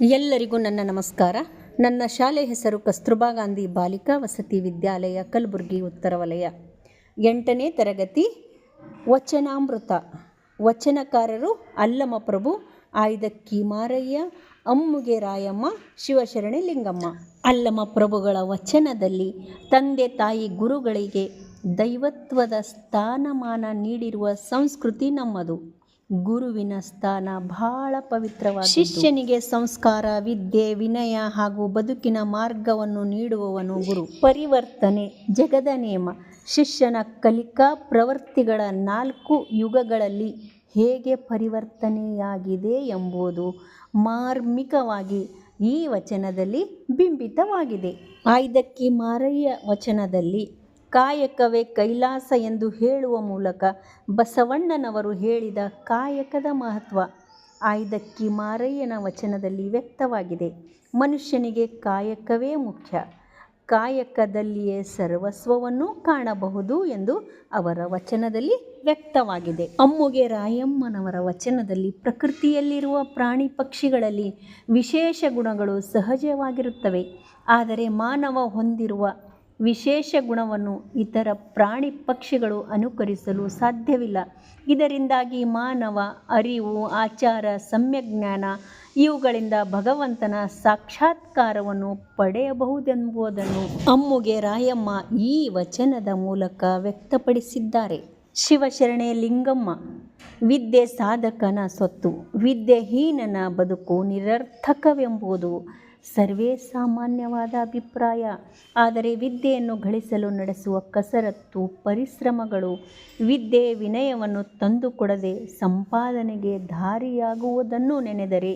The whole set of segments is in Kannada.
ಎಲ್ಲರಿಗೂ ನನ್ನ ನಮಸ್ಕಾರ. ನನ್ನ ಶಾಲೆ ಹೆಸರು ಕಸ್ತೂರ್ಬಾ ಗಾಂಧಿ ಬಾಲಿಕಾ ವಸತಿ ವಿದ್ಯಾಲಯ, ಕಲಬುರಗಿ, ಉತ್ತರ ವಲಯ. ಎಂಟನೇ ತರಗತಿ, ವಚನಾಮೃತ. ವಚನಕಾರರು ಅಲ್ಲಮಪ್ರಭು, ಆಯ್ದಕ್ಕಿ ಮಾರಯ್ಯ, ಅಮ್ಮುಗೆ ರಾಯಮ್ಮ, ಶಿವಶರಣೆ ಲಿಂಗಮ್ಮ. ಅಲ್ಲಮ ಪ್ರಭುಗಳ ವಚನದಲ್ಲಿ ತಂದೆ ತಾಯಿ ಗುರುಗಳಿಗೆ ದೈವತ್ವದ ಸ್ಥಾನಮಾನ ನೀಡಿರುವ ಸಂಸ್ಕೃತಿ ನಮ್ಮದು. ಗುರುವಿನ ಸ್ಥಾನ ಬಹಳ ಪವಿತ್ರವಾದ ಶಿಷ್ಯನಿಗೆ ಸಂಸ್ಕಾರ, ವಿದ್ಯೆ, ವಿನಯ ಹಾಗೂ ಬದುಕಿನ ಮಾರ್ಗವನ್ನು ನೀಡುವವನು ಗುರು. ಪರಿವರ್ತನೆ, ಜಗದ ನೇಮ. ಶಿಷ್ಯನ ಕಲಿಕಾ ಪ್ರವೃತ್ತಿಗಳ ನಾಲ್ಕು ಯುಗಗಳಲ್ಲಿ ಹೇಗೆ ಪರಿವರ್ತನೆಯಾಗಿದೆ ಎಂಬುದು ಮಾರ್ಮಿಕವಾಗಿ ಈ ವಚನದಲ್ಲಿ ಬಿಂಬಿತವಾಗಿದೆ. ಆಯ್ದಕ್ಕಿ ಮಾರಯ್ಯ ವಚನದಲ್ಲಿ ಕಾಯಕವೇ ಕೈಲಾಸ ಎಂದು ಹೇಳುವ ಮೂಲಕ ಬಸವಣ್ಣನವರು ಹೇಳಿದ ಕಾಯಕದ ಮಹತ್ವ ಆಯ್ದಕ್ಕಿ ಮಾರಯ್ಯನ ವಚನದಲ್ಲಿ ವ್ಯಕ್ತವಾಗಿದೆ. ಮನುಷ್ಯನಿಗೆ ಕಾಯಕವೇ ಮುಖ್ಯ. ಕಾಯಕದಲ್ಲಿಯೇ ಸರ್ವಸ್ವವನ್ನು ಕಾಣಬಹುದು ಎಂದು ಅವರ ವಚನದಲ್ಲಿ ವ್ಯಕ್ತವಾಗಿದೆ. ಅಮ್ಮುಗೆ ರಾಯಮ್ಮನವರ ವಚನದಲ್ಲಿ ಪ್ರಕೃತಿಯಲ್ಲಿರುವ ಪ್ರಾಣಿ ಪಕ್ಷಿಗಳಲ್ಲಿ ವಿಶೇಷ ಗುಣಗಳು ಸಹಜವಾಗಿರುತ್ತವೆ. ಆದರೆ ಮಾನವ ಹೊಂದಿರುವ ವಿಶೇಷ ಗುಣವನ್ನು ಇತರ ಪ್ರಾಣಿ ಪಕ್ಷಿಗಳು ಅನುಕರಿಸಲು ಸಾಧ್ಯವಿಲ್ಲ. ಇದರಿಂದಾಗಿ ಮಾನವ, ಅರಿವು, ಆಚಾರ ಸಮ್ಯಜ್ಞಾನ ಇವುಗಳಿಂದ ಭಗವಂತನ ಸಾಕ್ಷಾತ್ಕಾರವನ್ನು ಪಡೆಯಬಹುದೆಂಬುದನ್ನು ಅಮ್ಮುಗೆ ರಾಯಮ್ಮ ಈ ವಚನದ ಮೂಲಕ ವ್ಯಕ್ತಪಡಿಸಿದ್ದಾರೆ. ಶಿವಶರಣೆ ಲಿಂಗಮ್ಮ, ವಿದ್ಯೆ ಸಾಧಕನ ಸೊತ್ತು ವಿದ್ಯೆಹೀನನ ಬದುಕು ನಿರರ್ಥಕವೆಂಬುದು ಸರ್ವೇ ಸಾಮಾನ್ಯವಾದ ಅಭಿಪ್ರಾಯ. ಆದರೆ ವಿದ್ಯೆಯನ್ನು ಗಳಿಸಲು ನಡೆಸುವ ಕಸರತ್ತು, ಪರಿಶ್ರಮಗಳು ವಿದ್ಯೆ ವಿನಯವನ್ನು ತಂದುಕೊಡದೆ ಸಂಪಾದನೆಗೆ ದಾರಿಯಾಗುವುದನ್ನು ನೆನೆದರೆ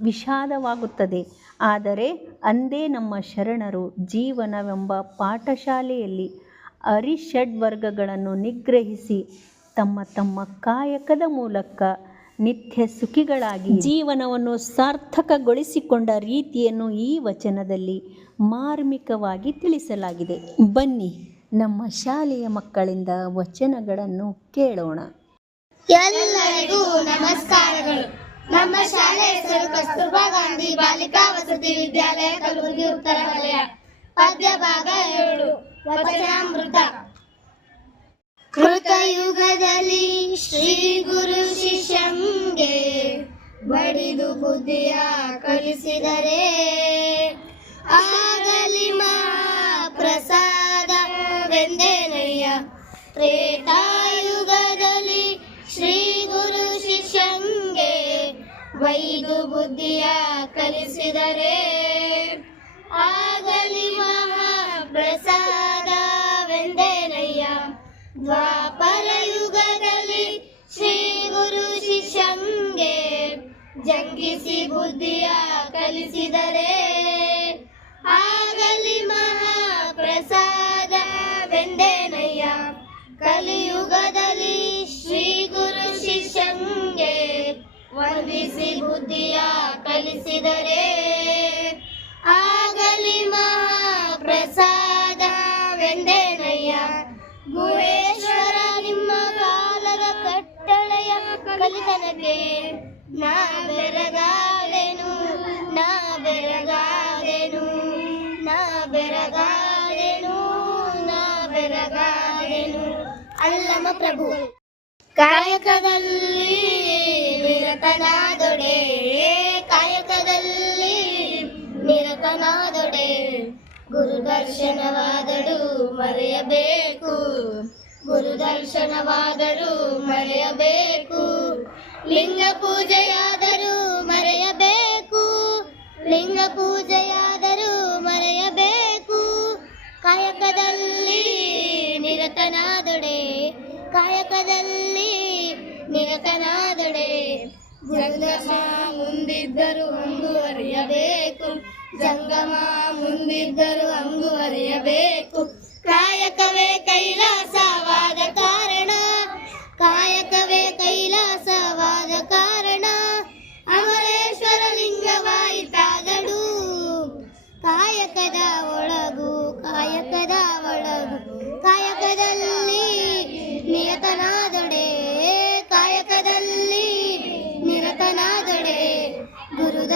ವಿಷಾದವಾಗುತ್ತದೆ. ಆದರೆ ಅಂದೇ ನಮ್ಮ ಶರಣರು ಜೀವನವೆಂಬ ಪಾಠಶಾಲೆಯಲ್ಲಿ ಅರಿಷಡ್ವರ್ಗಗಳನ್ನು ನಿಗ್ರಹಿಸಿ ತಮ್ಮ ತಮ್ಮ ಕಾಯಕದ ಮೂಲಕ ನಿತ್ಯ ಸುಖಿಗಳಾಗಿ ಜೀವನವನ್ನು ಸಾರ್ಥಕಗೊಳಿಸಿಕೊಂಡ ರೀತಿಯನ್ನು ಈ ವಚನದಲ್ಲಿ ಮಾರ್ಮಿಕವಾಗಿ ತಿಳಿಸಲಾಗಿದೆ. ಬನ್ನಿ ನಮ್ಮ ಶಾಲೆಯ ಮಕ್ಕಳಿಂದ ವಚನಗಳನ್ನು ಕೇಳೋಣ. ಎಲ್ಲರಿಗೂ ನಮಸ್ಕಾರಗಳು. ನಮ್ಮ ಶಾಲೆ ಹೆಸರು ಕಸ್ತೂರ್ಬಾ ಗಾಂಧಿ ಬಾಲಿಕಾ ವಸತಿ ವಿದ್ಯಾಲಯ ಕಲಬುರಗಿ ಉತ್ತರ ವಲಯ. ಪದ್ಯ ಭಾಗ ಏಳು ವಚನಾಮೃತ. ಬಡಿದು ಬುದ್ಧಿಯ ಕಲಿಸಿದರೆ ಆಗಲಿ ಮಾ ಪ್ರಸಾದವೆಂದೇನಯ್ಯ. ತ್ರೇತಾಯುಗದಲ್ಲಿ ಶ್ರೀ ಗುರು ಶಿಷ್ಯಂಗೆ ಬೈದು ಬುದ್ಧಿಯ ಕಲಿಸಿದರೆ ಆಗಲಿ ಜಂಗಿಸಿ ಬುದ್ಧಿಯ ಕಲಿಸಿದರೆ ಆಗಲಿ ಮಹಾಪ್ರಸಾದವೆಂದೇನಯ್ಯ? ಕಲಿಯುಗದಲ್ಲಿ ಶ್ರೀ ಗುರು ಶಿಷ್ಯಂಗೆ ವಂದಿಸಿ ಬುದ್ಧಿಯ ಕಲಿಸಿದರೆ ಆಗಲಿ ಮಹಾಪ್ರಸಾದವೆಂದೇನಯ್ಯ? ಗುಹೇಶ್ವರ ನಿಮ್ಮ ಕಾಲದ ಕಟ್ಟಳೆಯ ಕಲಿತನಕ್ಕೆ ನಾ ಬೆರಗಾದೆನು ನಾ ಬೆರಗಾದೆನು ನಾ ಬೆರಗಾದೆನು ನಾ ಬೆರಗಾದೆನು. ಅಲ್ಲಮ ಪ್ರಭು. ಕಾಯಕದಲ್ಲಿ ನಿರತನಾದೊಡೆ ಕಾಯಕದಲ್ಲಿ ನಿರತನಾದೊಡೆ. ಗುರು ದರ್ಶನವಾದಳು ಮರೆಯಬೇಕು ಗುರು ದರ್ಶನವಾದಳು ಮರೆಯಬೇಕು. ಲಿಂಗ ಪೂಜೆಯಾದರೂ ಮರೆಯಬೇಕು. ಲಿಂಗ ಪೂಜೆಯಾದರೂ ಮರೆಯಬೇಕು. ಕಾಯಕದಲ್ಲಿ ನಿರತನಾದೊಡೆ ಕಾಯಕದಲ್ಲಿ ನಿರತನಾದೊಡೆ. ಜಂಗಮ ಮುಂದಿದ್ದರು ಅರಿಯಬೇಕು. ಜಂಗಮ ಮುಂದಿದ್ದರು ಅರಿಯಬೇಕು. ಕಾಯಕವೇ ಕೈಲಾಸವಾದ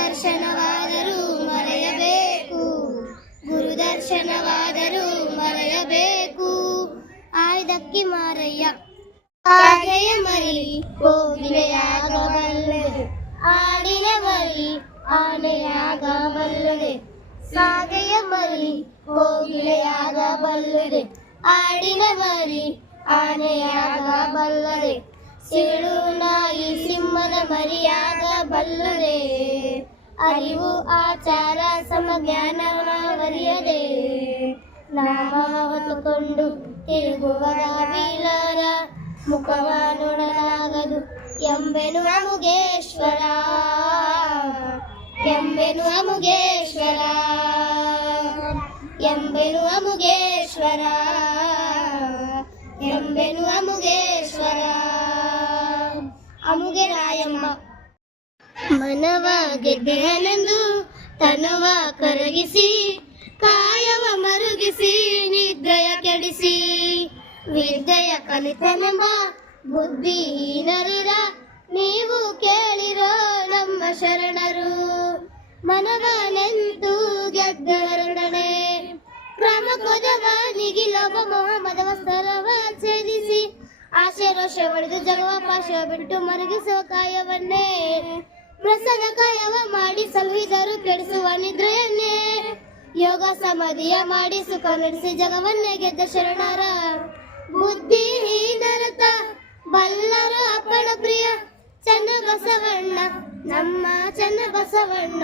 ದರ್ಶನವಾದರೂ ಮರೆಯಬೇಕು. ಗುರು ದರ್ಶನವಾದರೂ ಮರೆಯಬೇಕು. ಆಯ್ದಕ್ಕಿ ಮಾರಯ್ಯ. ಆಗೆಯ ಮರಿ ಕೋಗಿಲೆಯಾಗಬಲ್ಲದೆ ಆಡಿನ ಮರಿ ಆನೆಯಾಗಬಲ್ಲದೆ. ಸಾಗೆಯ ಮರಿ ಕೋಗಿಲೆಯಾಗಬಲ್ಲದೆ ಆಡಿನ ಮರಿ ಆನೆಯಾಗಬಲ್ಲದೆ. ಸಿಳುನಾಗಿ ಸಿಂಹದ ಮರಿಯಾಗಬಲ್ಲದೆ. ಅರಿವು ಆಚಾರ ಸಮಜ್ಞಾನವರಿಯದೆ ನಾಮ ಹೊತ್ತುಕೊಂಡು ತಿರುಗುವ ವೀಲರ ಮುಖವ ನೋಡಲಾಗದು ಎಂಬೆನು ಅಮುಗೇಶ್ವರ ಎಂಬೆನು ಅಮುಗೇಶ್ವರ ಎಂಬೆನು ಅಮುಗೇಶ್ವರ ಎಂಬೆನುವ ಮುಗೇಶ್ವರ ಮನವ ಗೆದ್ದೆನೆಂದು ತನವ ಕರಗಿಸಿ, ಕಾಯವ ಮರುಗಿಸಿ, ನಿದ್ರೆಯ ಕೆಡಿಸಿ. ವಿದ್ಯೆಯ ಕಲಿತನೆಂಬ ಬುದ್ಧಿಹೀನರಿರ ನೀವು ಕೇಳಿರೋ ನಮ್ಮ ಶರಣರು. ಮನವನೆಂದು ಗೆದ್ದರಡನೆ ಕ್ರಮ ಕೊದವ ನಿಗಿಲವ ಮೊಹಮ್ಮದವ ಸರವ ಛೇದಿಸಿ. ಆಶೆ ರೋಷ ಒಡೆದು ಜಗವ ಪಾಶ ಬಿಟ್ಟು ಮರುಗಿಸೋ ಕಾಯವನ್ನೇ ಪ್ರಸನ್ನ ಕಾಯವ ಮಾಡಿ ಸಲುಹಿದರು ಕೆಡಿಸುವ ನಿದ್ರೆಯನ್ನೇ. ಯೋಗ ಸಮಾಧಿಯ ಮಾಡಿ ಸುಖ ನಡೆಸಿ ಜಗವನ್ನೇ ಗೆದ್ದ ಶರಣರ. ಬುದ್ಧಿಹೀನರತ, ಬಲ್ಲರು ಅಪ್ಪಣ ಪ್ರಿಯ ಚಂದ್ರ ಬಸವಣ್ಣ ನಮ್ಮ ಚೆನ್ನಬಸವಣ್ಣ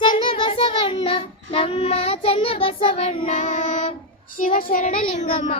ಬಸವಣ್ಣ ಬಸವಣ್ಣ ನಮ್ಮ ಚೆನ್ನಬಸವಣ್ಣ ಶಿವಶರಣ ಲಿಂಗಮ್ಮ